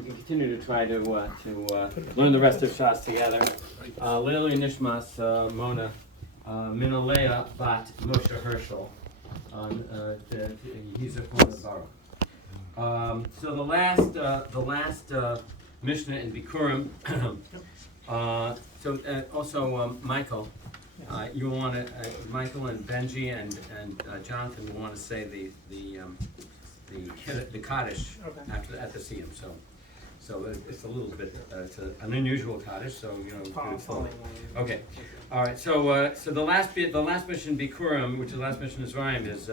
we can continue to try to learn the rest of Shas together. Leah Nishmas Mona Mina Leah Bat Moshe Hershel. He's a Baruch. So the last Mishnah in Bikurim. Also Michael, you want to Michael and Benji and Jonathan want to say the Kaddish at the Siyum. So it's a little bit it's an unusual Kaddish. So okay, all right. So the last mission Bikurim, which is the last mission Israel, is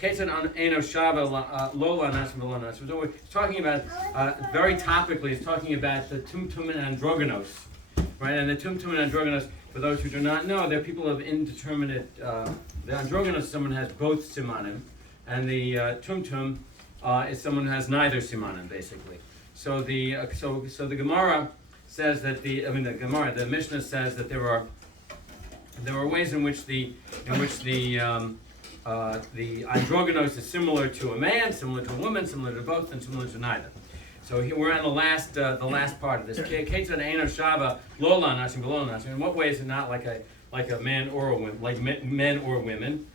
Ketzad Eno Shava Lola Nasim V'Lo Nasim. So it's talking about very topically. It's talking about the Tumtum and Androgynos, right? And the Tumtum and Androgynos, for those who do not know, they're people of indeterminate. The Androgynos, someone who has both simanim, and the Tumtum is someone who has neither simanim, basically. So the Gemara says that the Mishnah says that there are ways in which the androgynos is similar to a man, similar to a woman, similar to both, and similar to neither. So here we're on the last part of this. Ketzad Eino Shava Lola Nasim V'Lo Nasim. In what way is it not like a man or a woman, like men or women?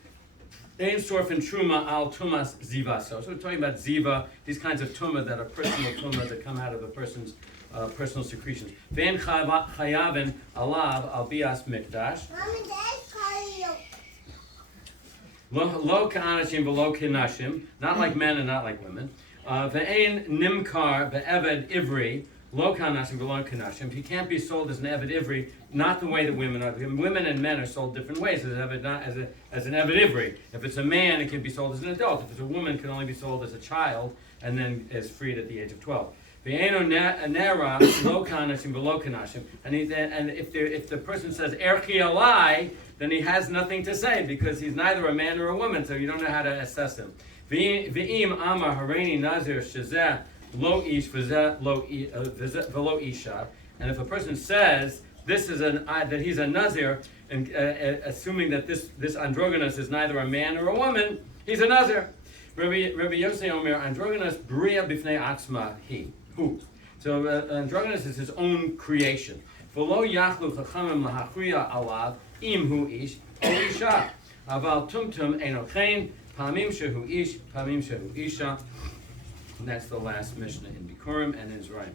Ein Sorf and Truma al Tumas Ziva. So we're talking about Ziva, these kinds of Tumah that are personal Tumah that come out of a person's personal secretions. Ve'en Chayavin Alav al Bias Mikdash. Lo Ka'anashim V'Lo Kinashim. Not like men and not like women. Ve'en Nimkar Ve'eved Ivri. Lo Ka'anashim V'Lo Kinashim. He can't be sold as an Eved Ivri, not the way that women are. Women and men are sold different ways. As an Eved Ivri. If it's a man, it can be sold as an adult. If it's a woman, it can only be sold as a child, and then is freed at the age of 12. Ve'eno nera lo kanashim v'lo kanashim. And if the person says erchi alai, then he has nothing to say because he's neither a man or a woman, so you don't know how to assess him. Ve'im amar hareini nazir shezeh lo ish v'lo isha. And if a person says this is that he's a nazir, and assuming that this androgynous is neither a man or a woman, he's a nazir. Rabbi Yosei Omer androgynous bria b'fnei atzma he. Who? So androgynous is his own creation. V'lo yachlu chachamim lahachriya alav im hu ish o isha. Aval tumtum eno chen pamim shehu ish pamim shehu isha. And that's the last Mishnah in Bikurim and in Zraim.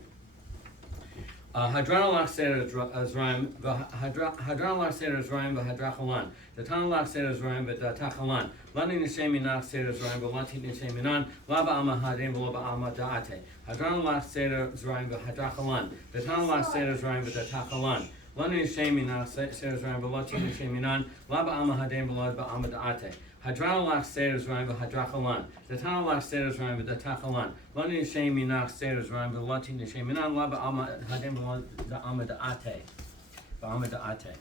Hadran alach seder Zraim v'hadrachalan. Datan alach seder Zraim v'datachalan. Lani nishemi nach seder Zraim v'lati nishemi nan. Laba ama hadim v'loba ama da'ate. Hadran alach seder Zraim v'hadrachalan. Datan alach seder Zraim v'datachalan. Lani nishemi nach seder Zraim v'lati nishemi nan. Laba ama hadim v'loba ama da'ate. Hadran alach seder Zraim v'hadrachalan. Datan alach seder Zraim v'datachalan. Lani nishemi nach seder Zraim v'lati nishemi nan. Laba ama hadim v'loba ama da'ate. V'ama da'ate.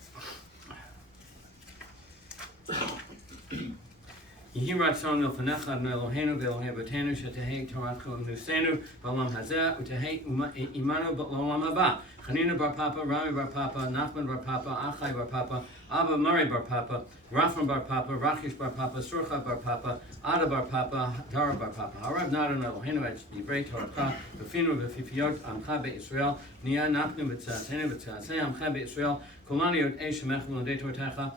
Yehi ratzon milfanecha Adonai Eloheinu v'Elohei Avotenu shetehei Toratcha u'nusenu b'olam hazeh u'tehei imanu b'olam haba. Chanina bar Papa, Rami bar Papa, Nachman bar Papa, Achai bar Papa, Abba Mari bar Papa, Rafram bar Papa, Rachish bar Papa, Surcha bar Papa, Ada bar Papa, Dara bar Papa. Harav Nadon Eloheinu et divrei Toratcha b'finu v'fifiot amcha be'Yisrael niyah nachnu v'tzatzenu v'tzatzei amcha be'Yisrael kolani yod eish mechel l'dei Toratcha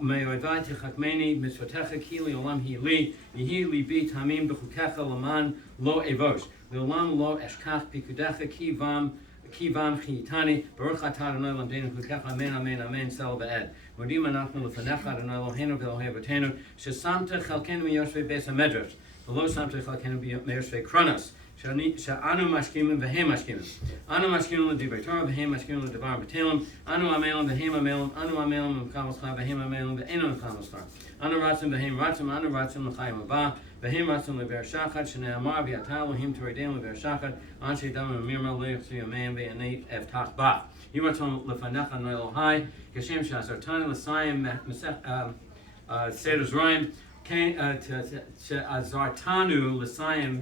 me'oivai tichakmeni mitzvotecha ki li'olam hi li yihi libi tamim b'chukecha laman lo evosh li'olam lo eshkach pikudecha ki vam chitani baruch atah Adonai lamdeinu chukecha amen amen amen sel v'ed modim anachnu lefanecha Adonai Eloheinu v'Elohei Avotenu shesamta chalkenu miyoshvei beis hamedrash v'lo samta chalkenu miyoshvei kronos she'anu mashkimim v'hem mashkimim anu mashkimim l'divrei Torah v'hem mashkimim l'davar b'telim anu amelim v'hem amelim anu amelim v'mkamos chai v'hem amelim v'enu mkamos chai anu ratzim v'hem ratzim anu ratzim l'chayim haba v'hem ratzim l'ver shachad shene'amar v'yata Elohim toredeim l'ver shachad anshe dam v'mirma le'yachzu yamein v'yaneit evtach bach yiratzon lefanecha Adonai Elohai kashem she'asartani l'sayim seder Zraim Azartanu l'sayim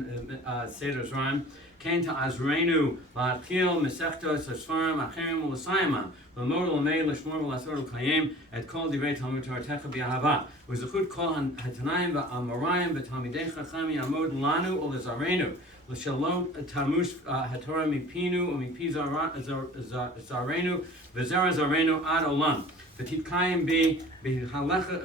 seder Zraim Kain to Azreinu la'achil mesechtos ha'shvarim acherim u'l'sayimam l'mor l'mei l'shmor v'lasor l'kayim et kol divrei Talmud Toratecha b'ahava v'zechut kol hatanayim v'amarayim v'talmidei chacham yamod lanu u'l'zarenu L'shalom tamush haTorah mipinu umipi zarenu v'zera zarenu ad olam. V'titkayim bi b'halecha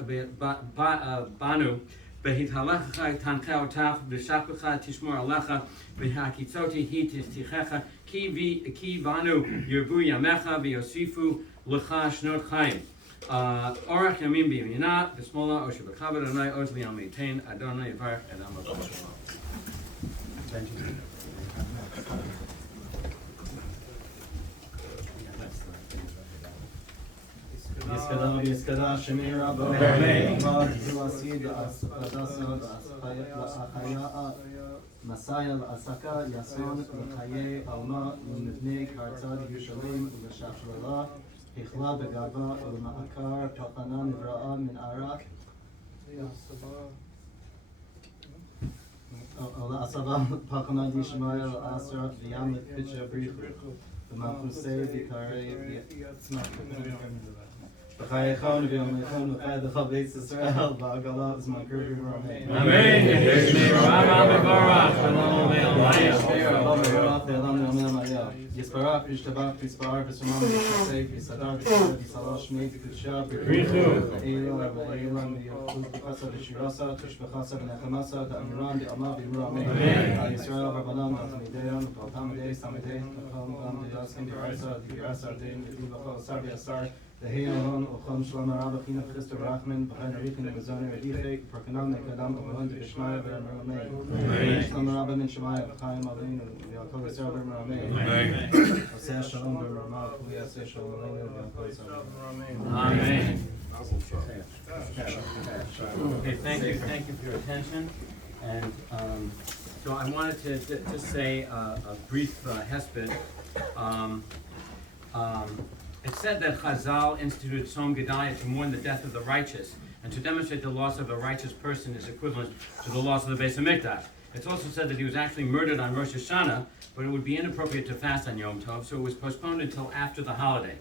banu b'hithalecha tancheh otach v'shachlecha tishmor alecha v'hakitzoti hi tistichecha ki vanu yirbu yamecha v'yosifu lecha shnot chayim. Orach yamim b'yamina v'smola osher b'chavod Adonai oz li'am yitain Adonai yivarech et amo. Yiskada Shemir Abba Mad Hilasid Adasa Achaya Masaya Asaka Yason Chaye Alma Nibnei Kartad Yerushalayim Ulashachlala Hichla Begava Ulmaakar Pachana Nivra'a Min Arak Asaba Pachana Yishmael Asra V'Yam Pitcha Brichu V'Machusei V'Karei B'chayechon v'yomechon v'chaydecha b'etz Yisrael v'agala v'zman kirvi v'ramei. Amen. Yisbarach v'elam ne'amel ma'ya. Yisbarach v'yishtabach v'yisbarach v'sumam v'yishasei v'yisadar v'yisad v'yisala shmei v'kudshah v'richu v'eilah v'eilam v'yachuz v'chasa v'shirasa v'shbechasa v'nechamasa v'amiran v'ama v'imramei. Yisrael v'rabanam v'tamideyam v'altamidey samidey v'cham v'am v'yaskim v'arsa v'yirasa v'dein v'chol asar v'yasar the Heon of Chom Shalom Arabachina Christo Rachman, behind Rikin and Mazone Rediche, Perkanam, Nekadam, Oman, Ishmael, Ramay, Shalom Arabam and Shemaya, Chaim Alin, Yaakov Server Ramay, Oseh Shalom Ramah, Kuya Seh Shalom Amen. Okay, thank you for your attention. And so I wanted to just say a brief hesped. It's said that Chazal instituted Tzom Gedaliah to mourn the death of the righteous and to demonstrate the loss of a righteous person is equivalent to the loss of the Beis HaMikdash. It's also said that he was actually murdered on Rosh Hashanah, but it would be inappropriate to fast on Yom Tov, so it was postponed until after the holiday.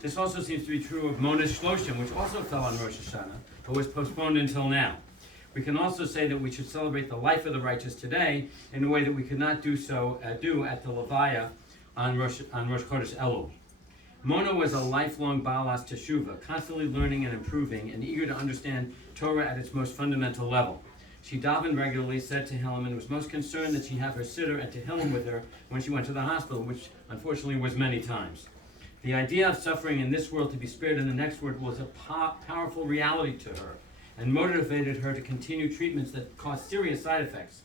This also seems to be true of Mina Shloshim, which also fell on Rosh Hashanah, but was postponed until now. We can also say that we should celebrate the life of the righteous today in a way that we could not do at the Levaya on Rosh Chodesh Elul. Mona was a lifelong Baalas Teshuvah, constantly learning and improving, and eager to understand Torah at its most fundamental level. She davened regularly, said Tehillim, and was most concerned that she have her sitter at Tehillim with her when she went to the hospital, which unfortunately was many times. The idea of suffering in this world to be spared in the next world was a powerful reality to her, and motivated her to continue treatments that caused serious side effects.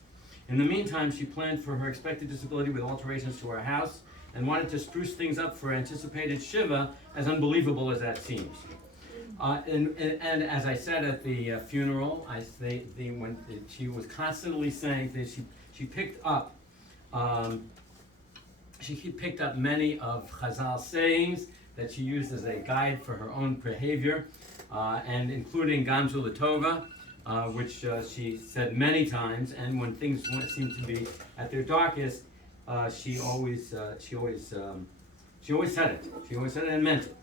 In the meantime, she planned for her expected disability with alterations to her house, and wanted to spruce things up for anticipated Shiva, as unbelievable as that seems. And as I said at the funeral, she was constantly saying that she picked up many of Chazal's sayings that she used as a guide for her own behavior, and including Gamzu Latova, which she said many times, and when things seemed to be at their darkest, she always said it. She always said it and meant it.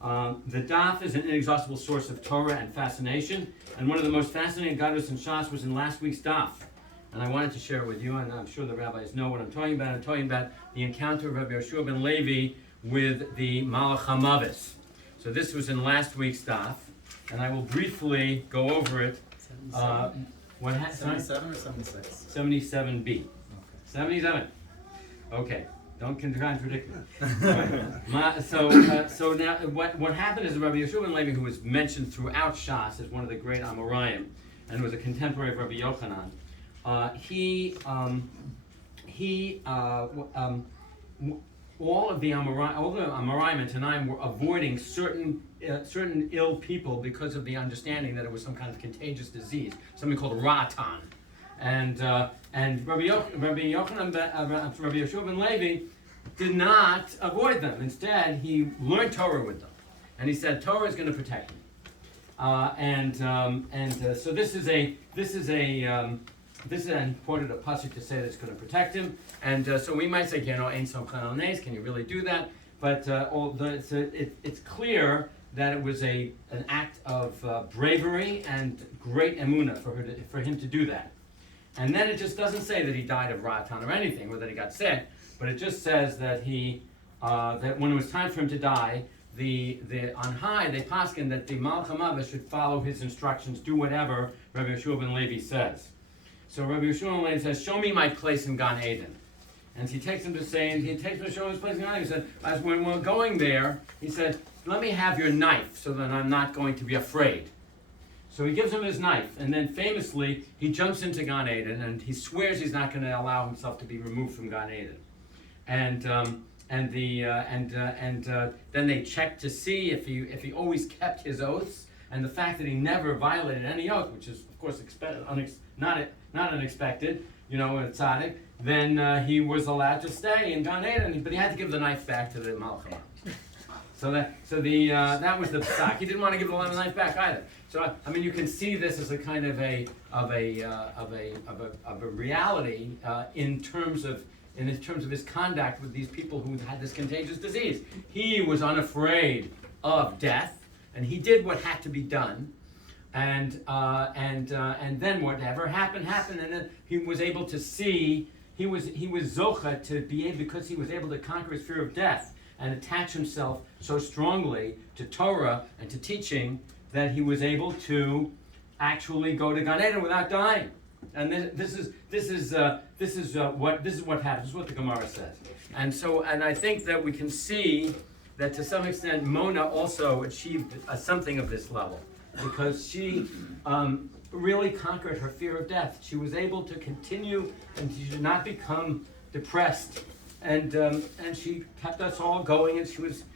The Daf is an inexhaustible source of Torah and fascination, and one of the most fascinating gadlus in Shas was in last week's Daf. And I wanted to share it with you, and I'm sure the rabbis know what I'm talking about. I'm talking about the encounter of Rabbi Yeshua ben Levi with the Malach HaMavis. So this was in last week's Daf, and I will briefly go over it. 77 or 76? 77b. 77. Okay, don't contradict me. So now what happened is Rabbi Yeshua ben Levi, who was mentioned throughout Shas as one of the great Amoraim, and was a contemporary of Rabbi Yochanan, all of the Amoraim and Tanaim were avoiding certain ill people because of the understanding that it was some kind of contagious disease, something called Ratan. And Rabbi Yochanan, Rabbi Yeshua ben Levi did not avoid them. Instead, he learned Torah with them, and he said Torah is going to protect him. So this is and quoted a pasuk to say that it's going to protect him. And so we might say, Ein Som Chanal Nes, can you really do that? But it's clear that it was an act of bravery and great emunah for him to do that. And then it just doesn't say that he died of Ratan or anything, or that he got sick, but it just says that that when it was time for him to die, on high they paskin that the Malach HaMavet should follow his instructions, do whatever Rabbi Yeshua ben Levi says. So Rabbi Yeshua ben Levi says, "Show me my place in Gan Eden." And he takes him to show him his place in Gan Eden. He said, as when we're going there, he said, "Let me have your knife so that I'm not going to be afraid." So he gives him his knife, and then famously he jumps into Gan Eden, and he swears he's not going to allow himself to be removed from Gan Eden. And then they checked to see if he always kept his oaths, and the fact that he never violated any oath, which is of course not unexpected, a tzaddik. Then he was allowed to stay in Gan Eden, but he had to give the knife back to the Malach HaMavet. So that was the psak. He didn't want to give the knife back either. So you can see this as a kind of a reality in terms of his conduct with these people who had this contagious disease. He was unafraid of death, and he did what had to be done. And then whatever happened, and then he was able to see. He was zocha to be able, because he was able to conquer his fear of death and attach himself so strongly to Torah and to teaching that he was able to actually go to Gan Eden without dying. And this is what happens. This is what the Gemara says. And I think that we can see that to some extent Mona also achieved something of this level, because she really conquered her fear of death. She was able to continue, and she did not become depressed, and she kept us all going, and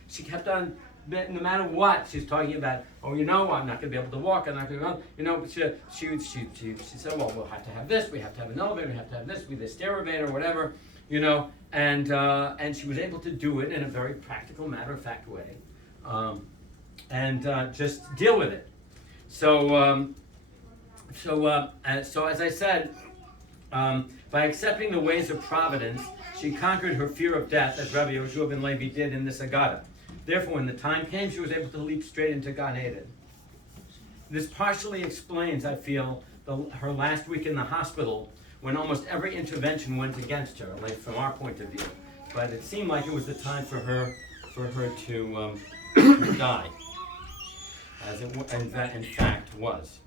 she kept on, no matter what she's talking about. I'm not going to be able to walk. I'm not going to go. But she said, well, we'll have to have this. We have to have an elevator. We have to have this. We the stairway or whatever. And she was able to do it in a very practical, matter-of-fact way, and just deal with it. So as I said, by accepting the ways of providence, she conquered her fear of death, as Rabbi Yeshua ben Levi did in this Agada. Therefore, when the time came, she was able to leap straight into Gan Eden. This partially explains, I feel, her last week in the hospital, when almost every intervention went against her, like from our point of view. But it seemed like it was the time for her to die, as it in fact was.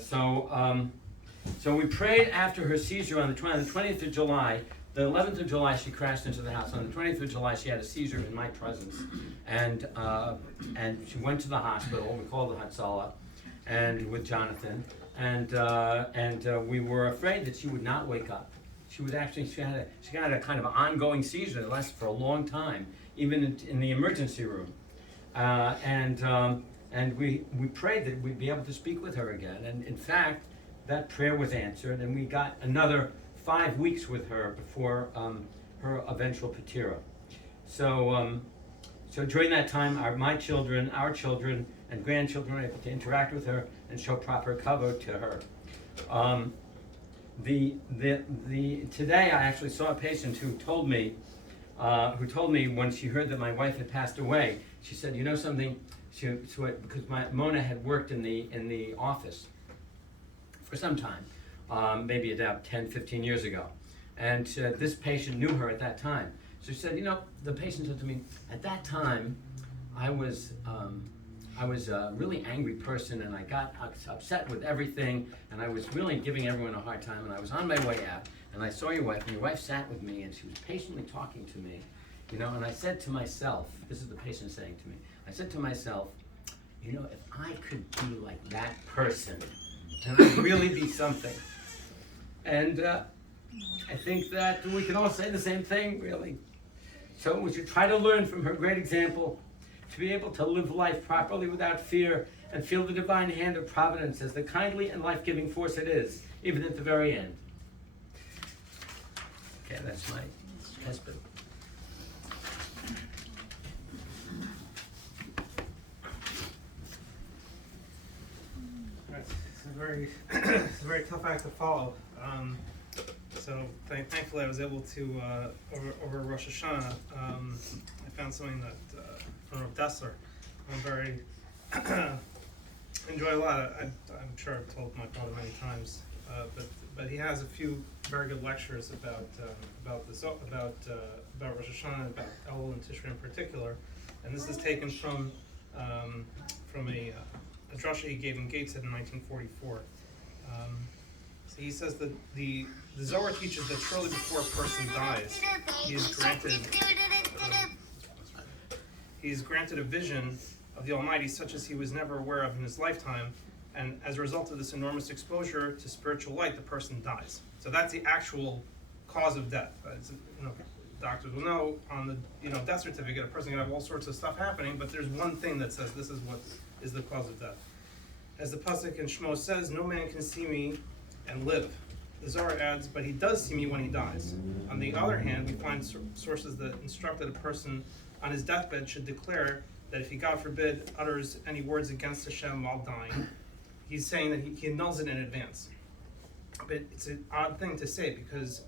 So we prayed after her seizure on the 20th of July. The 11th of July, she crashed into the house. On the 20th of July, she had a seizure in my presence, and she went to the hospital. We called the Hatzalah, and with Jonathan, and we were afraid that she would not wake up. She had a kind of ongoing seizure that lasted for a long time, even in the emergency room, and we prayed that we'd be able to speak with her again. And in fact, that prayer was answered, and we got another 5 weeks with her before her eventual patira. So during that time, our children, and grandchildren were able to interact with her and show proper kavod to her. Today, I actually saw a patient who told me when she heard that my wife had passed away. She said, "You know something?" Because Mona had worked in the office for some time, maybe about 10, 15 years ago. And this patient knew her at that time. So she said, the patient said to me, at that time, I was a really angry person, and I got upset with everything, and I was really giving everyone a hard time, and I was on my way out, and I saw your wife, and your wife sat with me, and she was patiently talking to me, and I said to myself, this is the patient saying to me, I said to myself, if I could be like that person, then I'd really be something. And I think that we can all say the same thing, really. So we should try to learn from her great example, to be able to live life properly without fear and feel the divine hand of providence as the kindly and life-giving force it is, even at the very end. Okay, that's my husband. It's a very tough act to follow. So thankfully I was able to, over Rosh Hashanah, I found something that from Rav Dessler. I'm very enjoy a lot. I'm sure I've told my father many times, but he has a few very good lectures about Rosh Hashanah, about Elul and Tishrei in particular, and this is taken from a drasha he gave in Gateshead in 1944. So he says that the Zohar teaches that shortly before a person dies, he is granted a vision of the Almighty such as he was never aware of in his lifetime, and as a result of this enormous exposure to spiritual light, the person dies. So that's the actual cause of death. Doctors will know on the death certificate a person can have all sorts of stuff happening, but there's one thing that says this is what is the cause of death. As the pasuk in Shmo says, no man can see me and live. The Zohar adds, but he does see me when he dies. On the other hand, we find sources that instruct that a person on his deathbed should declare that if he, God forbid, utters any words against Hashem while dying, he's saying that he annuls it in advance. But it's an odd thing to say, because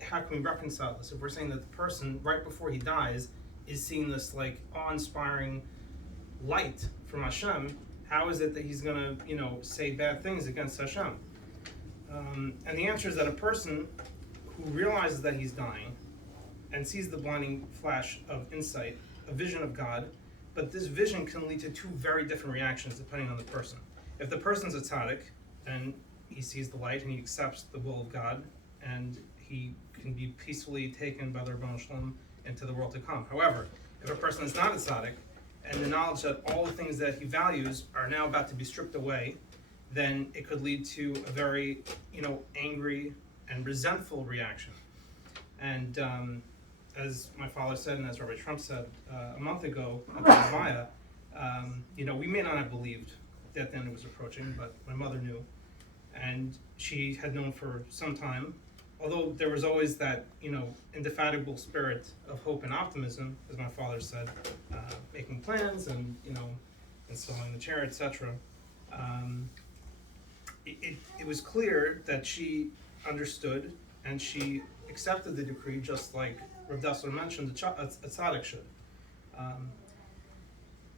how can we reconcile this? If we're saying that the person, right before he dies, is seeing this like awe-inspiring light from Hashem, how is it that he's going to, say bad things against Hashem? And the answer is that a person who realizes that he's dying and sees the blinding flash of insight, a vision of God, but this vision can lead to two very different reactions depending on the person. If the person's a tzaddik, then he sees the light and he accepts the will of God, and he can be peacefully taken by the Rebbeinu Shalom into the world to come. However, if a person is not a tzaddik, and the knowledge that all the things that he values are now about to be stripped away, then it could lead to a very, angry and resentful reaction. And as my father said, and as Rabbi Trump said a month ago at the Levaya, we may not have believed that the end was approaching, but my mother knew, and she had known for some time. Although there was always that, indefatigable spirit of hope and optimism, as my father said, making plans and, installing the chair, etc. It was clear that she understood and she accepted the decree, just like Rav Dessler mentioned, a tzaddik should.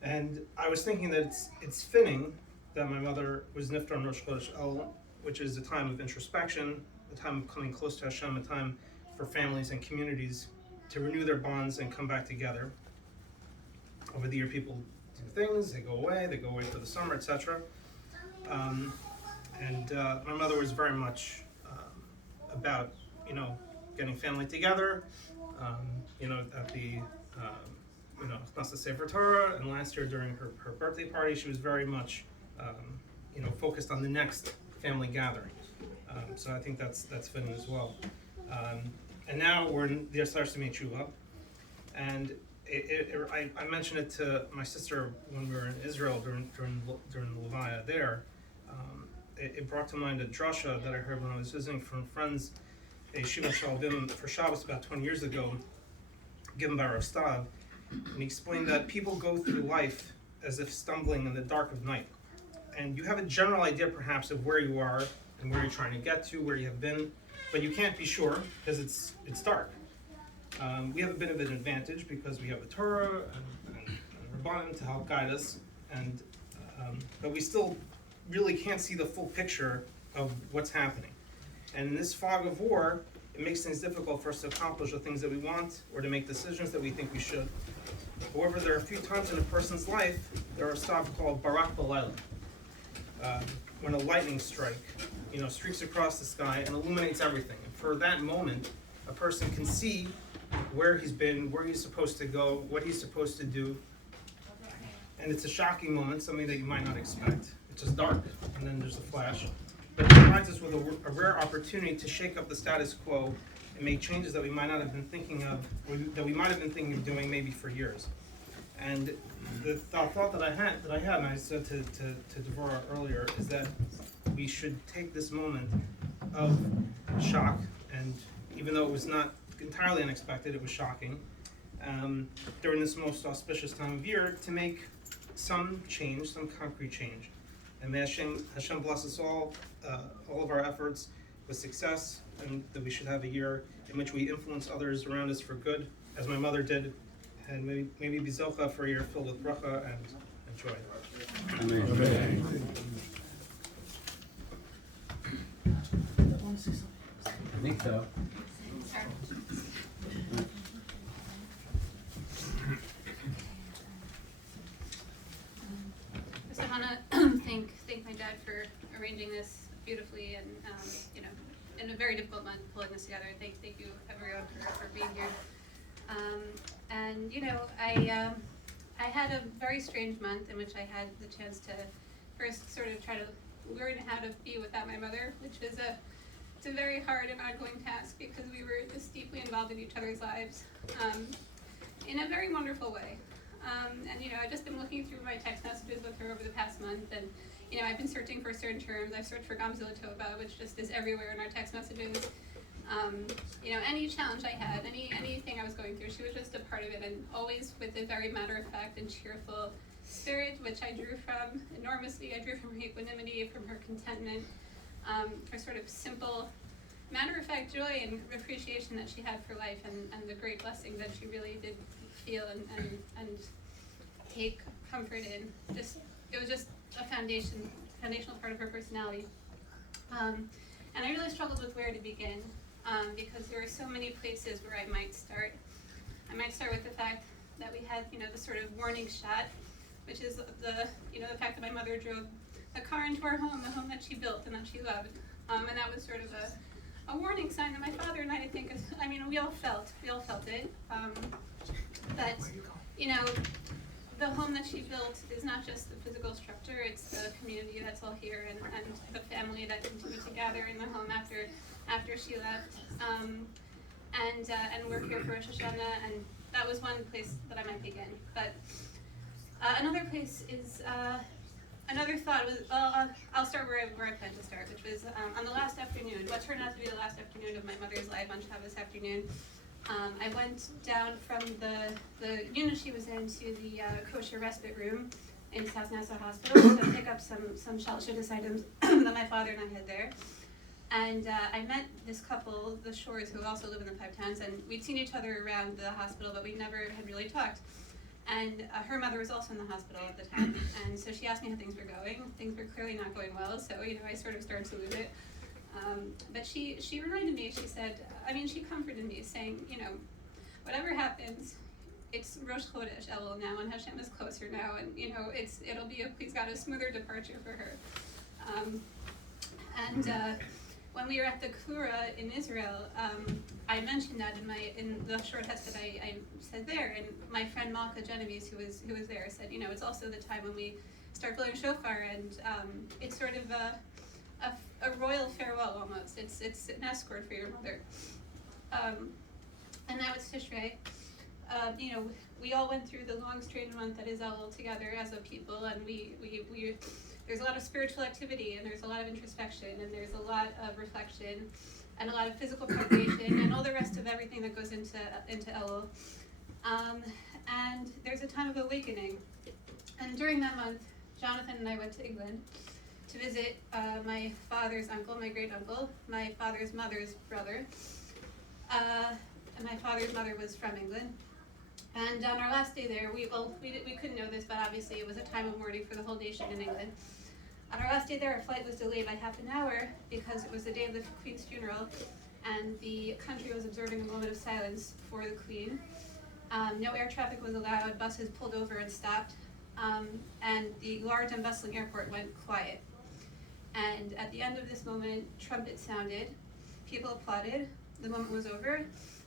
And I was thinking that it's fitting that my mother was niftar on Rosh Chodesh El, which is a time of introspection, a time of coming close to Hashem, a time for families and communities to renew their bonds and come back together. Over the year, people do things, they go away for the summer, etc. And my mother was very much about, getting family together, at the, Chnasas Sefer Torah, and last year during her birthday party, she was very much, focused on the next family gathering. So I think that's fitting as well. And now we're in the Asar Simei Tshuva, and I mentioned it to my sister when we were in Israel during the Levaya there. It brought to mind a drasha that I heard when I was visiting from friends, a Shiva Shalvim for Shabbos about 20 years ago, given by Rav Stav, and he explained that people go through life as if stumbling in the dark of night. And you have a general idea perhaps of where you are and where you're trying to get to, where you have been, but you can't be sure because it's dark. We have a bit of an advantage because we have the Torah and Rabbanim to help guide us, and but we still really can't see the full picture of what's happening. And in this fog of war, it makes things difficult for us to accomplish the things that we want or to make decisions that we think we should. However, there are a few times in a person's life, there are stuff called barak b'layla, when a lightning strike, streaks across the sky and illuminates everything. And for that moment, a person can see where he's been, where he's supposed to go, what he's supposed to do. And it's a shocking moment, something that you might not expect. It's just dark, and then there's a flash. But it provides us with a rare opportunity to shake up the status quo and make changes that we might not have been thinking of, or that we might have been thinking of doing maybe for years. And the thought that I had, and I said to Devorah earlier, is that we should take this moment of shock, and even though it was not entirely unexpected, it was shocking, during this most auspicious time of year, to make some change, some concrete change. And may Hashem bless us all of our efforts with success, and that we should have a year in which we influence others around us for good, as my mother did, and maybe be zocha for a year filled with bracha and joy. Amen. I think so. So I want to thank my dad for arranging this beautifully and in a very difficult month pulling this together. Thank you everyone for being here. I had a very strange month in which I had the chance to first sort of try to learn how to be without my mother, which is it's a very hard and ongoing task because we were just deeply involved in each other's lives in a very wonderful way. I've just been looking through my text messages with her over the past month, and I've been searching for certain terms. I've searched for Gamzilla Tova, which just is everywhere in our text messages. Any challenge I had, anything I was going through, she was just a part of it, and always with a very matter-of-fact and cheerful spirit, which I drew from enormously. I drew from her equanimity, from her contentment, her sort of simple, matter-of-fact joy and appreciation that she had for life, and the great blessing that she really did feel and take comfort in. It was just a foundational part of her personality. And I really struggled with where to begin. Because there are so many places where I might start. I might start with the fact that we had, the sort of warning shot, which is the fact that my mother drove a car into our home, the home that she built and that she loved. And that was sort of a warning sign that my father and I think we all felt it. But, the home that she built is not just the physical structure, it's the community that's all here and the family that continued to gather in the home after she left, and we're here for Rosh Hashanah, and that was one place that I might begin. But another place is, another thought was, I'll start where I plan to start, which was on the last afternoon, what turned out to be the last afternoon of my mother's life on Shabbos afternoon. I went down from the unit she was in to the kosher respite room in South Nassau Hospital to pick up some Shalosh items that my father and I had there. And I met this couple, the Shores, who also live in the Five Towns, and we'd seen each other around the hospital, but we never had really talked. And her mother was also in the hospital at the time, and so she asked me how things were going. Things were clearly not going well, so I sort of started to lose it. But she reminded me, she said, she comforted me, saying, whatever happens, it's Rosh Chodesh Elul now, and Hashem is closer now, and it'll be please God, a smoother departure for her. When we were at the Kura in Israel, I mentioned that in the short test that I said there, and my friend Malka Genovese, who was there, said, it's also the time when we start blowing shofar, and it's sort of a royal farewell almost. It's an escort for your mother. And now it's Tishrei. We all went through the long, strange month that is Elul together as a people, and we there's a lot of spiritual activity, and there's a lot of introspection, and there's a lot of reflection, and a lot of physical preparation, and all the rest of everything that goes into Elul. And there's a time of awakening. And during that month, Jonathan and I went to England to visit my father's uncle, my great uncle, my father's mother's brother. And my father's mother was from England. And on our last day there, we couldn't know this, but obviously it was a time of mourning for the whole nation in England. On our last day there, our flight was delayed by half an hour because it was the day of the Queen's funeral, and the country was observing a moment of silence for the Queen. No air traffic was allowed, buses pulled over and stopped, and the large and bustling airport went quiet. And at the end of this moment, trumpets sounded, people applauded, the moment was over,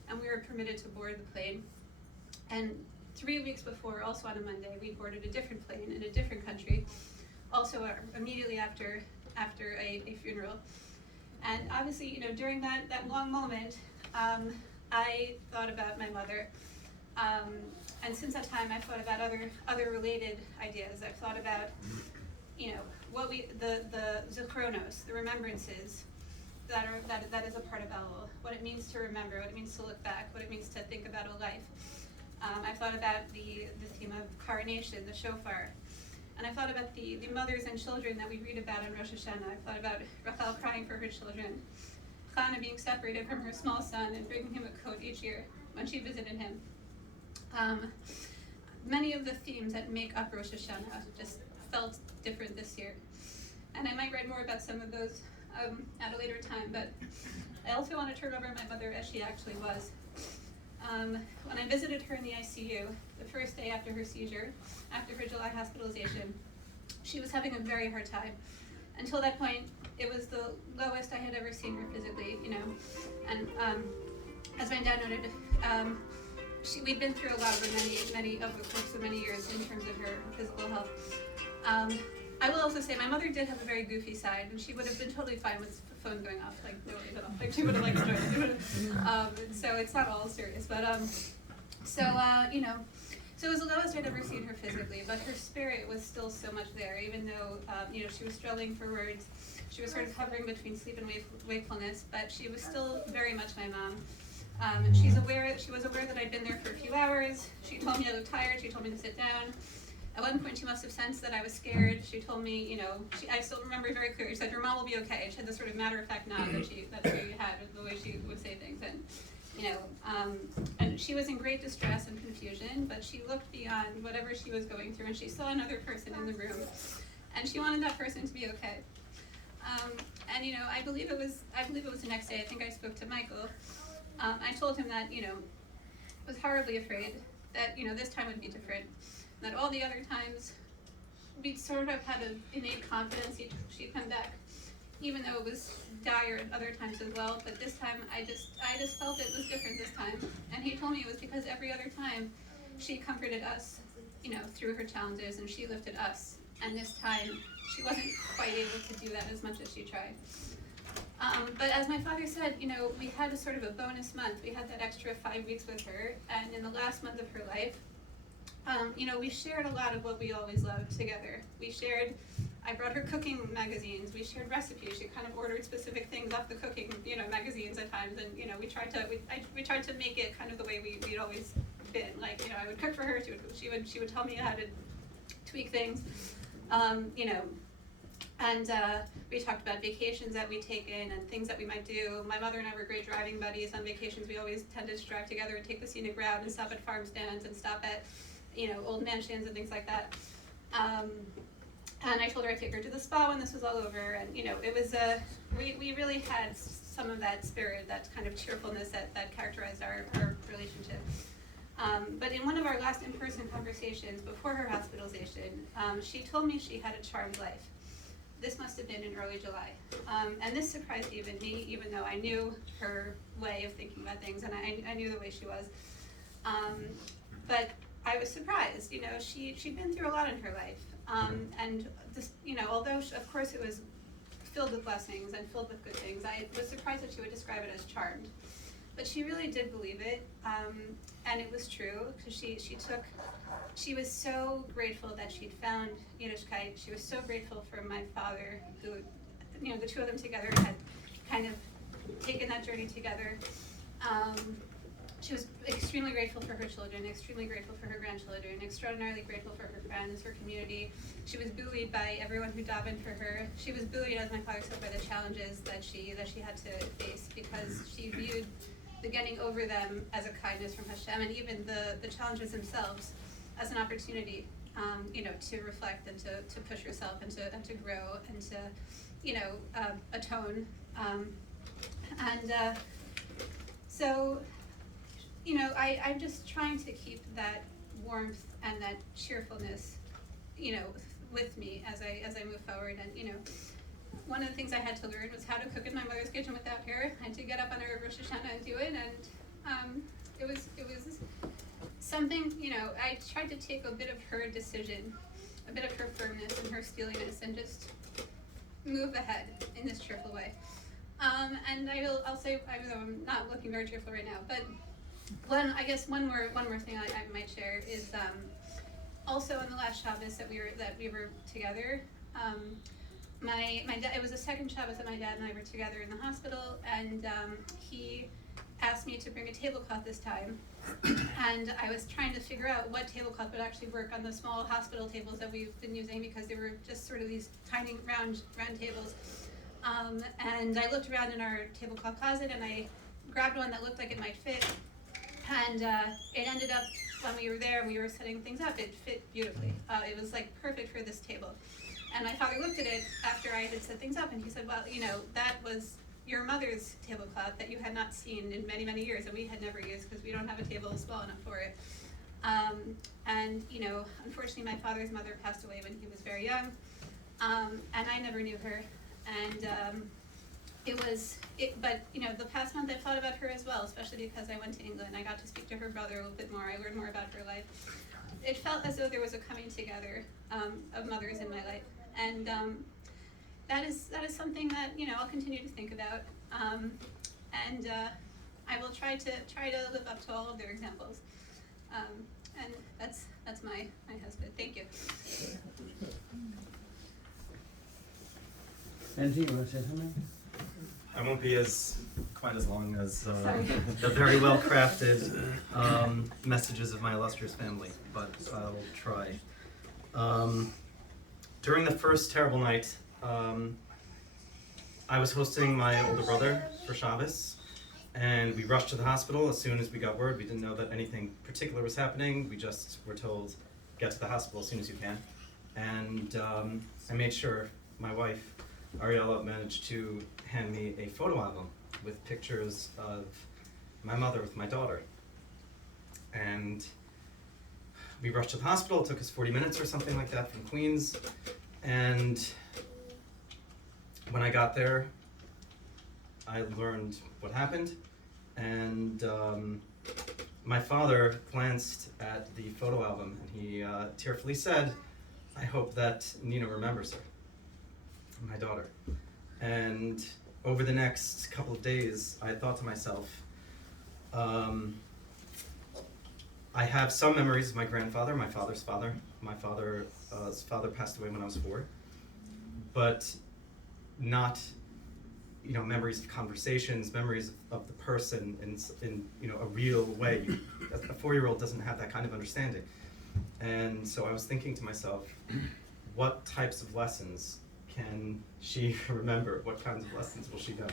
and we were permitted to board the plane. And 3 weeks before, also on a Monday, we boarded a different plane in a different country, also immediately after a funeral. And obviously, during that long moment, I thought about my mother. And since that time, I've thought about other related ideas. I've thought about, the zichronos, the remembrances that is a part of Elul, what it means to remember, what it means to look back, what it means to think about a life. I've thought about the theme of coronation, the shofar, and I've thought about the mothers and children that we read about in Rosh Hashanah. I've thought about Rachel crying for her children, Chana being separated from her small son and bringing him a coat each year when she visited him. many of the themes that make up Rosh Hashanah just felt different this year. And I might write more about some of those at a later time, but I also wanted to remember my mother as she actually was. When I visited her in the ICU, the first day after her seizure, after her July hospitalization, she was having a very hard time. Until that point, it was the lowest I had ever seen her physically, you know. And as my dad noted, we'd been through a lot over many of the course of many years in terms of her physical health. I will also say my mother did have a very goofy side, and she would have been totally fine with the phone going off, like no worries at all. Like she would have started. So it's not all serious, but you know, so it was the lowest I'd ever seen her physically, but her spirit was still so much there, even though you know, she was struggling for words. She was sort of hovering between sleep and wakefulness, but she was still very much my mom. She was aware that I'd been there for a few hours. She told me I looked tired. She told me to sit down. At one point, she must have sensed that I was scared. She told me, you know, I still remember very clearly. She said, "Your mom will be okay." She had this sort of matter-of-fact nod that she had, the way she would say things, and you know, and she was in great distress and confusion, but she looked beyond whatever she was going through, and she saw another person in the room, and she wanted that person to be okay. And you know, I believe it was the next day. I think I spoke to Michael. I told him that, you know, I was horribly afraid that, you know, this time would be different. That all the other times we'd sort of had an innate confidence she'd come back, even though it was dire at other times as well. But this time I just felt it was different this time. And he told me it was because every other time she comforted us, you know, through her challenges, and she lifted us. And this time she wasn't quite able to do that as much as she tried. But as my father said, you know, we had a sort of a bonus month. We had that extra 5 weeks with her, and in the last month of her life, you know, we shared a lot of what we always loved together. I brought her cooking magazines. We shared recipes. She kind of ordered specific things off the cooking, you know, magazines at times, and you know, we tried to make it kind of the way we'd always been. Like, you know, I would cook for her. She would tell me how to tweak things, you know. And we talked about vacations that we'd taken and things that we might do. My mother and I were great driving buddies on vacations. We always tended to drive together and take the scenic route and stop at farm stands and stop at, you know, old mansions and things like that. And I told her I'd take her to the spa when this was all over. And, you know, it was, we really had some of that spirit, that kind of cheerfulness that characterized our relationship. But in one of our last in-person conversations before her hospitalization, she told me she had a charmed life. This must have been in early July. And this surprised even me, even though I knew her way of thinking about things, and I knew the way she was. But I was surprised, you know, she'd been through a lot in her life. And this, you know, although of course it was filled with blessings and filled with good things, I was surprised that she would describe it as charmed. But she really did believe it, and it was true, because she was so grateful that she'd found Yiddishkeit. She was so grateful for my father, who, you know, the two of them together had kind of taken that journey together. She was extremely grateful for her children, extremely grateful for her grandchildren, extraordinarily grateful for her friends, her community. She was buoyed by everyone who davened for her. She was buoyed, as my father said, by the challenges that she had to face, because she viewed the getting over them as a kindness from Hashem, and even the challenges themselves as an opportunity, you know, to reflect and to push herself and to grow and to, you know, atone. So, you know, I'm just trying to keep that warmth and that cheerfulness, you know, with me as I move forward. And you know, one of the things I had to learn was how to cook in my mother's kitchen without her, and to get up on her Rosh Hashanah and do it. And it was something, you know, I tried to take a bit of her decision, a bit of her firmness and her steeliness, and just move ahead in this cheerful way. And I'll say, even though I'm not looking very cheerful right now, but one more thing I might share is also on the last Shabbos that we were together. My dad, it was the second Shabbos that my dad and I were together in the hospital, and he asked me to bring a tablecloth this time, and I was trying to figure out what tablecloth would actually work on the small hospital tables that we've been using, because they were just sort of these tiny round tables. And I looked around in our tablecloth closet, and I grabbed one that looked like it might fit, and it ended up when we were there and we were setting things up, it fit beautifully. It was like perfect for this table. And my father looked at it after I had set things up, and he said, well, that was your mother's tablecloth that you had not seen in many, many years, and we had never used because we don't have a table small enough for it. And unfortunately my father's mother passed away when he was very young, and I never knew her. And but the past month I thought about her as well, especially because I went to England. I got to speak to her brother a little bit more. I learned more about her life. It felt as though there was a coming together of mothers in my life. And that is something that I'll continue to think about, and I will try to live up to all of their examples, and that's my husband. Thank you. Angie, you want to say something? I won't be quite as long as the very well crafted messages of my illustrious family, but I'll try. During the first terrible night, I was hosting my older brother for Shabbos, and we rushed to the hospital as soon as we got word. We didn't know that anything particular was happening. We just were told, get to the hospital as soon as you can. And I made sure my wife, Ariella, managed to hand me a photo album with pictures of my mother with my daughter. And we rushed to the hospital. It took us 40 minutes or something like that from Queens. And when I got there, I learned what happened. And my father glanced at the photo album and he tearfully said, I hope that Nina remembers her, my daughter. And over the next couple of days, I thought to myself, I have some memories of my grandfather, my father's father. My father's father passed away when I was 4, but not, memories of conversations, memories of the person in a real way. A 4-year-old doesn't have that kind of understanding. And so I was thinking to myself, what types of lessons can she remember? What kinds of lessons will she know?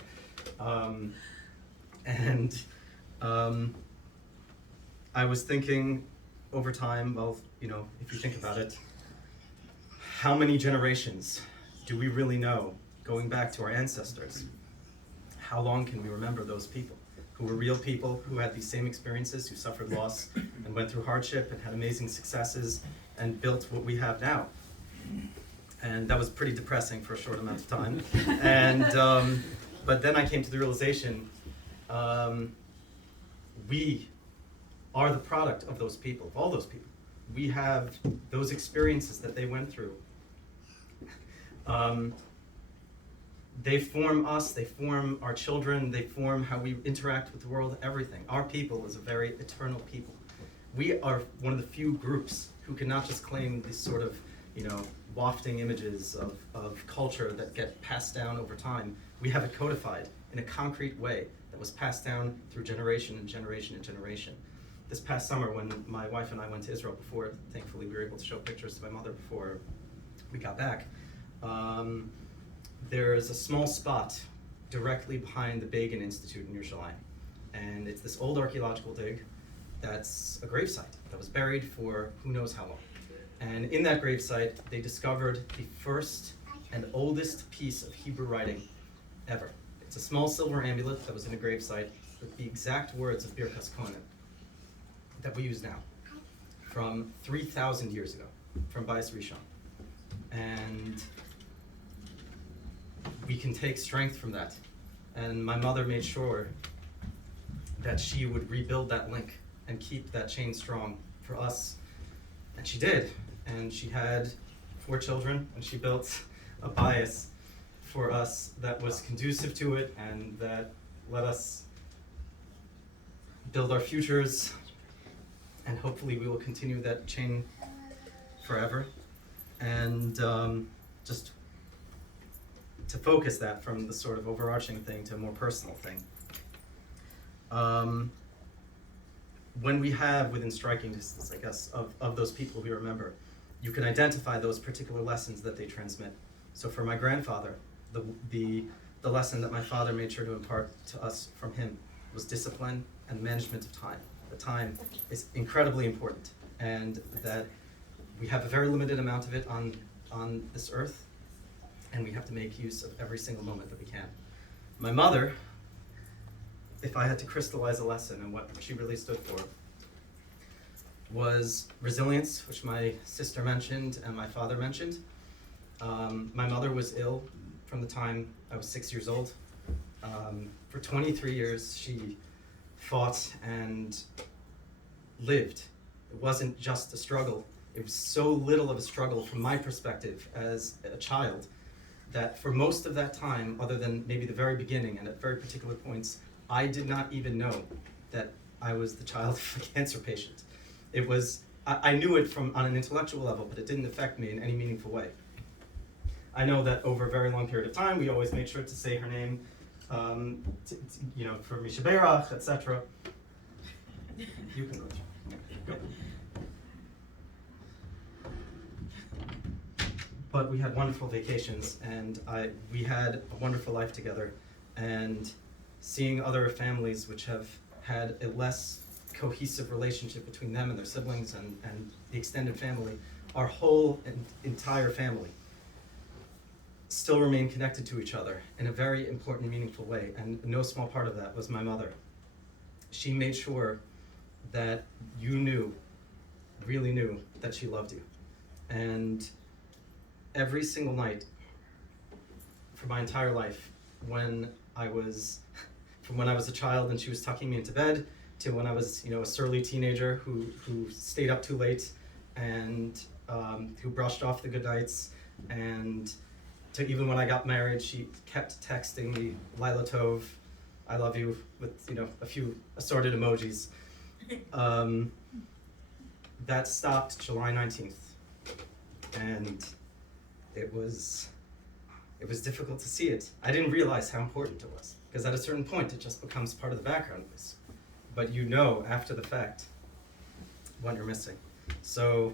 I was thinking over time, well, if you think about it, how many generations do we really know going back to our ancestors? How long can we remember those people who were real people, who had these same experiences, who suffered loss and went through hardship and had amazing successes and built what we have now? And that was pretty depressing for a short amount of time. And but then I came to the realization, we are the product of those people, of all those people. We have those experiences that they went through. They form us, they form our children, they form how we interact with the world, everything. Our people is a very eternal people. We are one of the few groups who can not just claim these sort of, wafting images of culture that get passed down over time. We have it codified in a concrete way that was passed down through generation and generation and generation. This past summer, when my wife and I went to Israel before, thankfully we were able to show pictures to my mother before we got back. There's a small spot directly behind the Begin Institute in Yerushalayim. And it's this old archaeological dig that's a gravesite that was buried for who knows how long. And in that gravesite, they discovered the first and oldest piece of Hebrew writing ever. It's a small silver amulet that was in a gravesite with the exact words of Birkas Kohanim that we use now, from 3,000 years ago, from Bais Rishon. And we can take strength from that. And my mother made sure that she would rebuild that link and keep that chain strong for us. And she did. And she had 4 children, and she built a bias for us that was conducive to it and that let us build our futures. And hopefully we will continue that chain forever. And just to focus that from the sort of overarching thing to a more personal thing. When we have within striking distance, I guess, of those people we remember, you can identify those particular lessons that they transmit. So for my grandfather, the lesson that my father made sure to impart to us from him was discipline and management of time. the time, is incredibly important, and that we have a very limited amount of it on this earth, and we have to make use of every single moment that we can. My mother, if I had to crystallize a lesson and what she really stood for, was resilience, which my sister mentioned and my father mentioned. My mother was ill from the time I was 6 years old. For 23 years, she fought and lived. It wasn't just a struggle. It was so little of a struggle from my perspective as a child that for most of that time, other than maybe the very beginning and at very particular points, I did not even know that I was the child of a cancer patient. It was, I knew it from on an intellectual level, but it didn't affect me in any meaningful way. I know that over a very long period of time, we always made sure to say her name, for Misha Berach, etc. You can go. But we had wonderful vacations, and we had a wonderful life together. And seeing other families which have had a less cohesive relationship between them and their siblings and the extended family, our whole entire family still remain connected to each other in a very important, meaningful way. And no small part of that was my mother. She made sure that you knew, really knew, that she loved you. And every single night for my entire life, from when I was a child and she was tucking me into bed, to when I was, a surly teenager who stayed up too late and who brushed off the good nights, and to even when I got married, she kept texting me, Lila Tov, I love you, with a few assorted emojis. That stopped July 19th, and it was difficult to see it. I didn't realize how important it was, because at a certain point it just becomes part of the background noise. But after the fact what you're missing. So,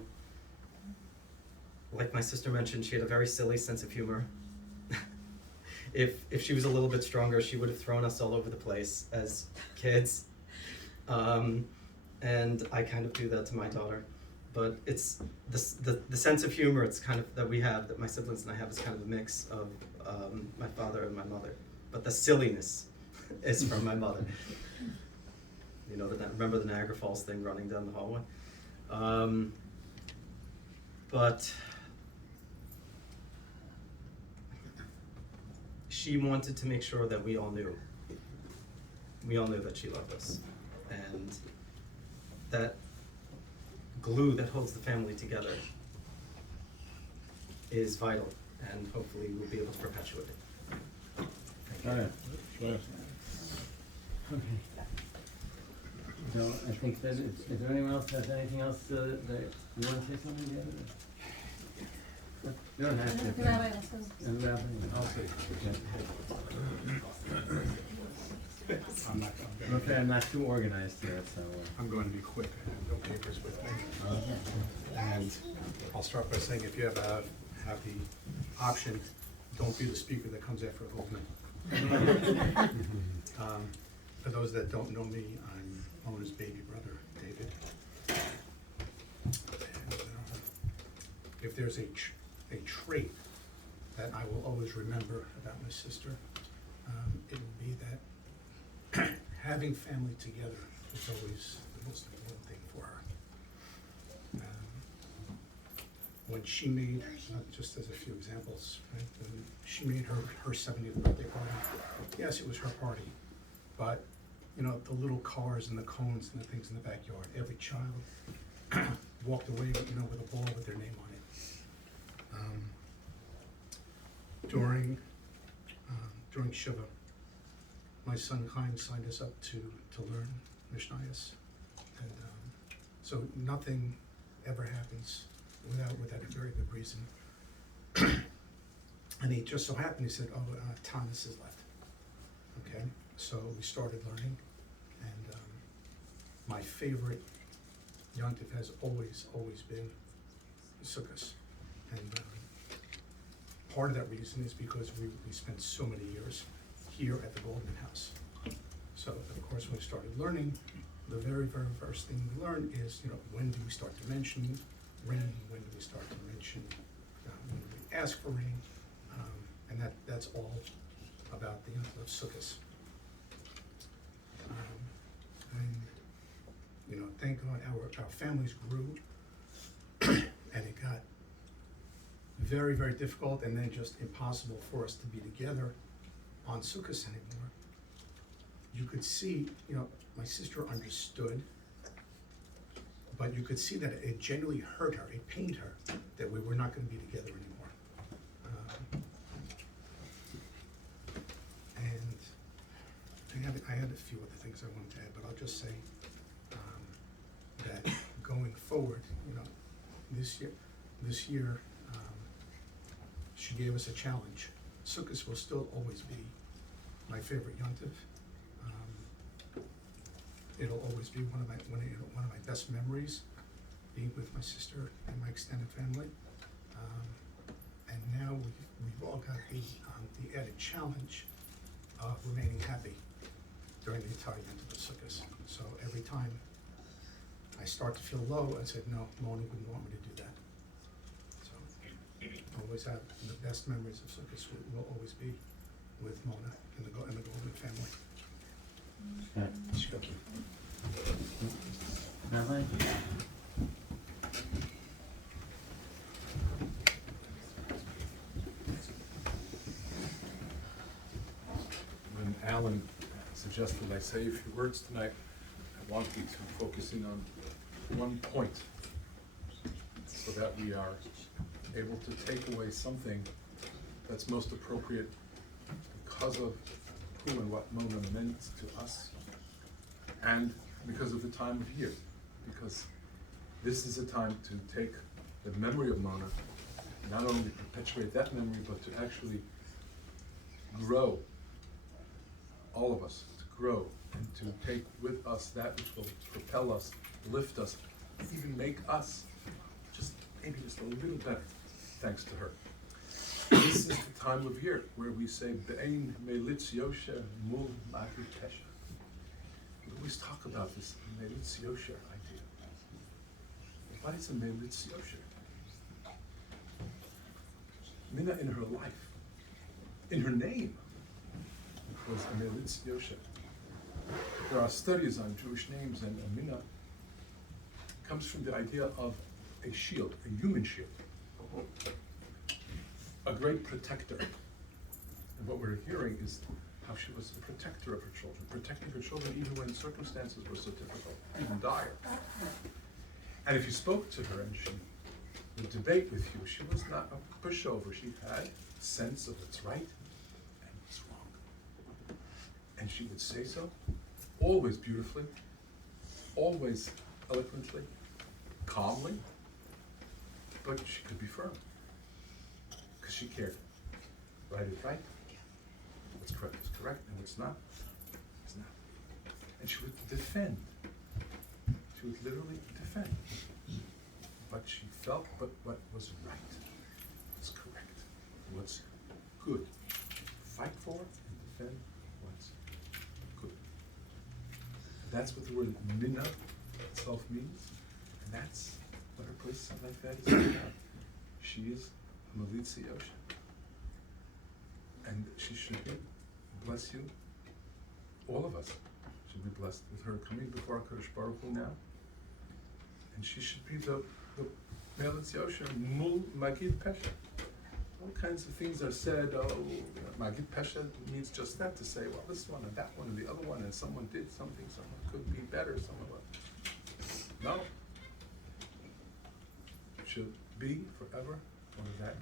like my sister mentioned, she had a very silly sense of humor. If she was a little bit stronger, she would have thrown us all over the place as kids. And I kind of do that to my daughter. But it's the sense of humor that my siblings and I have is kind of a mix of my father and my mother. But the silliness is from my mother. Remember the Niagara Falls thing running down the hallway? But she wanted to make sure that we all knew that she loved us. And that glue that holds the family together is vital, and hopefully we'll be able to perpetuate it. Okay. So I think that is there anyone else has anything else that you want to say something yet? You don't have to. Rabbi also. And Rabbi, okay, I'm not too organized here, so. I'm going to be quick. I have no papers with me. And I'll start by saying, if you ever have the option, don't be the speaker that comes after Goldman. For those that don't know me, I'm Mona's baby brother, David. And if there's a trait that I will always remember about my sister, it will be that having family together is always the most important thing for her. When she made, just as a few examples, right, when she made her 70th birthday party, yes, it was her party, but the little cars and the cones and the things in the backyard, every child walked away with a ball with their name on it. During Shiva, my son Chaim signed us up to learn Mishnayos, and so nothing ever happens without a very good reason. And he just so happened, he said, Thomas has left. Okay, so we started learning, and my favorite yontif has always been Sukkot. And part of that reason is because we spent so many years here at the Goldman house. So of course when we started learning, the very, very first thing we learn is, when do we start to mention rain? When do we start to mention, when do we ask for rain? And that's all about the end of Sukkot. And thank God our families grew, and it got very, very difficult, and then just impossible for us to be together on Sukkot anymore. You could see, my sister understood, but you could see that it genuinely hurt her, it pained her that we were not going to be together anymore. And I had a few other things I wanted to add, but I'll just say that going forward, this year, she gave us a challenge. Sukkot will still always be my favorite yontif. It'll always be one of my best memories, being with my sister and my extended family. And now we've all got the added challenge of remaining happy during the entire yontif of Sukkot. So every time I start to feel low, I said, no, Mona wouldn't want me to do that. So always have the best memories of Sukkot will always be with Mona and the Goldman family. Rabbi? When Alan suggested I say a few words tonight, I wanted to focus in on one point so that we are able to take away something that's most appropriate because of who and what Mona meant to us, and because of the time of year, because this is a time to take the memory of Mona, not only perpetuate that memory, but to actually grow, all of us, to grow and to take with us that which will propel us, lift us, even make us maybe just a little better, thanks to her. This is the time of year where we say, Be'ein melitz yosher mul ma'avid pesha. We always talk about this melitz yosher idea. What is a melitz yosher? Mina, in her life, in her name, was a melitz yosher. There are studies on Jewish names, and Mina comes from the idea of a shield, a human shield. A great protector. And what we're hearing is how she was a protector of her children, protecting her children even when circumstances were so difficult, even dire. And if you spoke to her and she would debate with you, she was not a pushover. She had a sense of what's right and what's wrong. And she would say so, always beautifully, always eloquently, calmly, but she could be firm. Because she cared. Right is right, what's correct is correct, and what's not is not. And she would defend. She would literally defend what she felt, but what was right, what's correct, what's good. Fight for and defend what's good. That's what the word Mina itself means, and that's what her place like that is about. She is Melitzi Yosha. And she should be, bless you, all of us should be blessed with her coming before HaKadosh Baruch Hu now. And she should be the Melitzi Yosha, Mul Magid Pesha. All kinds of things are said, Magid Pesha means just that, to say, well, this one and that one and the other one, and someone did something, someone could be better, someone was. No. Should be forever one of that.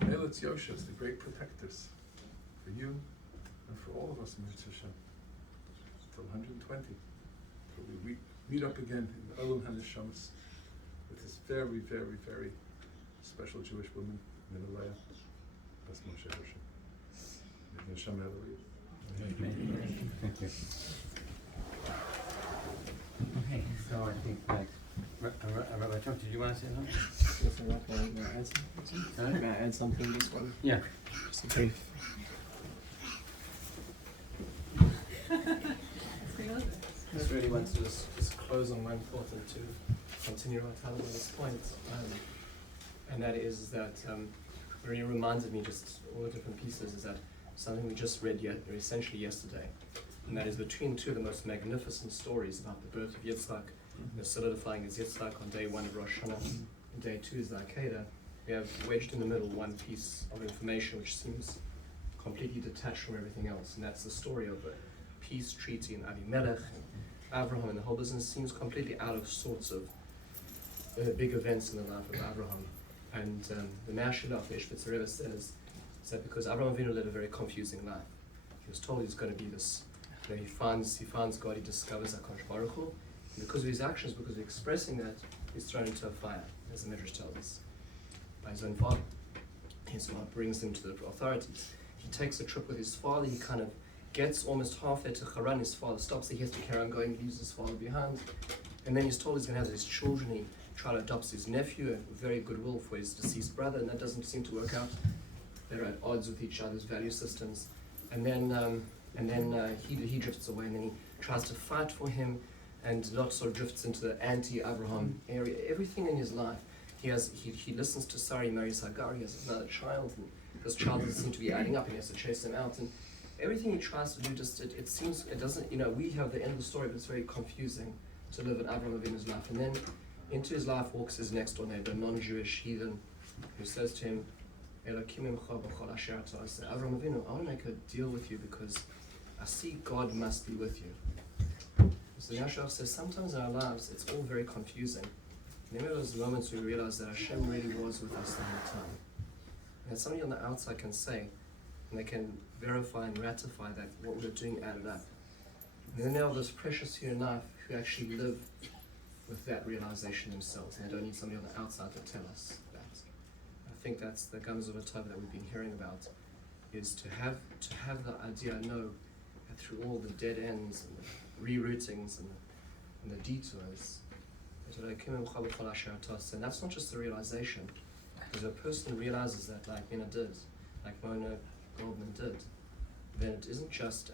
Melitz Yoshas, the great protectors, for you and for all of us in Mitzvah Shem, till 120, till we meet up again in the Olam HaNeshamas with this very, very, very special Jewish woman, Mina Leah, that's Moshe Hershel. Hashem Hallelujah. Okay, so I think Rabbi Chuck, did you want to say something? Yes, May I add something? May I add something to this one? Yeah. Just a brief. just really want to just close on one thought and to continue right out on this point. And that is that really reminded me just all the different pieces is that something we just read essentially yesterday. And that is between two of the most magnificent stories about the birth of Yitzhak, the solidifying as Yitzhak on day 1 of Rosh Hashanah, and day 2 is the Akedah. We have wedged in the middle one piece of information which seems completely detached from everything else, and that's the story of the peace treaty in Avimelech, and Abraham, and the whole business seems completely out of sorts of big events in the life of Abraham. And the Mashal of the Ishbitzer Rebbe says that because Abraham Avinu led a very confusing life. He was told he's going to be this, he finds God, he discovers HaKadosh Baruch Hu, and because of his actions, because of expressing that, he's thrown into a fire, as the Midrash tells us, by his own father. His father brings him to the authorities. He takes a trip with his father, he kind of gets almost halfway to Haran, his father stops, he has to carry on going, leaves his father behind, and then he's told he's going to have his children. He tries to adopt his nephew, a very goodwill for his deceased brother, and that doesn't seem to work out. They're at odds with each other's value systems, and then he drifts away, and then he tries to fight for him, and Lot sort of drifts into the anti-Abraham area. Everything in his life, he listens to Sarah, marries Hagar, he has another child, and this child doesn't seem to be adding up, and he has to chase him out, and everything he tries to do, it seems, it doesn't, we have the end of the story, but it's very confusing to live in Abraham Avinu's life. And then into his life walks his next door neighbor, a non-Jewish heathen, who says to him, Abraham Avinu, I want to make a deal with you because I see God must be with you. So the Yashar says, sometimes in our lives, it's all very confusing. And there are those moments we realize that Hashem really was with us the whole time. And somebody on the outside can say, and they can verify and ratify that what we're doing added up. And then there are those precious here in life who actually live with that realization themselves, and they don't need somebody on the outside to tell us that. I think that's the Gams of a Tov that we've been hearing about, is to have the idea, know that through all the dead ends and the reroutings and the detours, and that's not just the realization, because a person realizes that, like Mina did, like Mona Goldman did, then it isn't just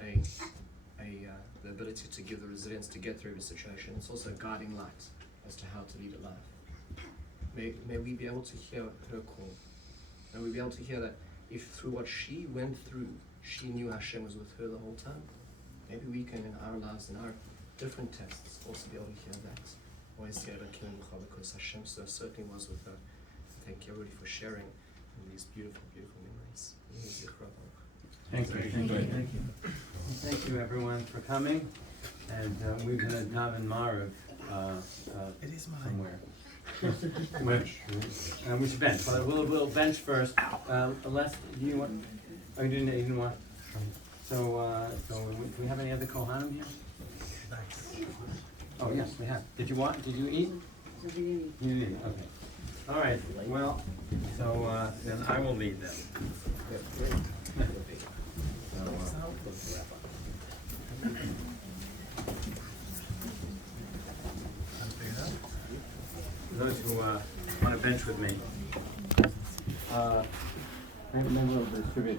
the ability to give the resilience to get through every situation, it's also a guiding light as to how to lead a life. May we be able to hear her call. May we be able to hear that if through what she went through, she knew Hashem was with her the whole time, maybe we can in our lives, in our different tests, also be able to hear that. Always hear that because Hashem so certainly was with her. Thank you everybody for sharing in these beautiful, beautiful memories. Thank you. Thank you everyone for coming, and we're going to daven Marav It is mine. somewhere. We should bench. We'll bench first. Les, do you want? Oh, you didn't want. So do we have any other Kohanim here? Oh yes, we have. Did you eat? You didn't eat. Okay. All right. Well, so then I will lead them. Those who want to bench with me, maybe we'll distribute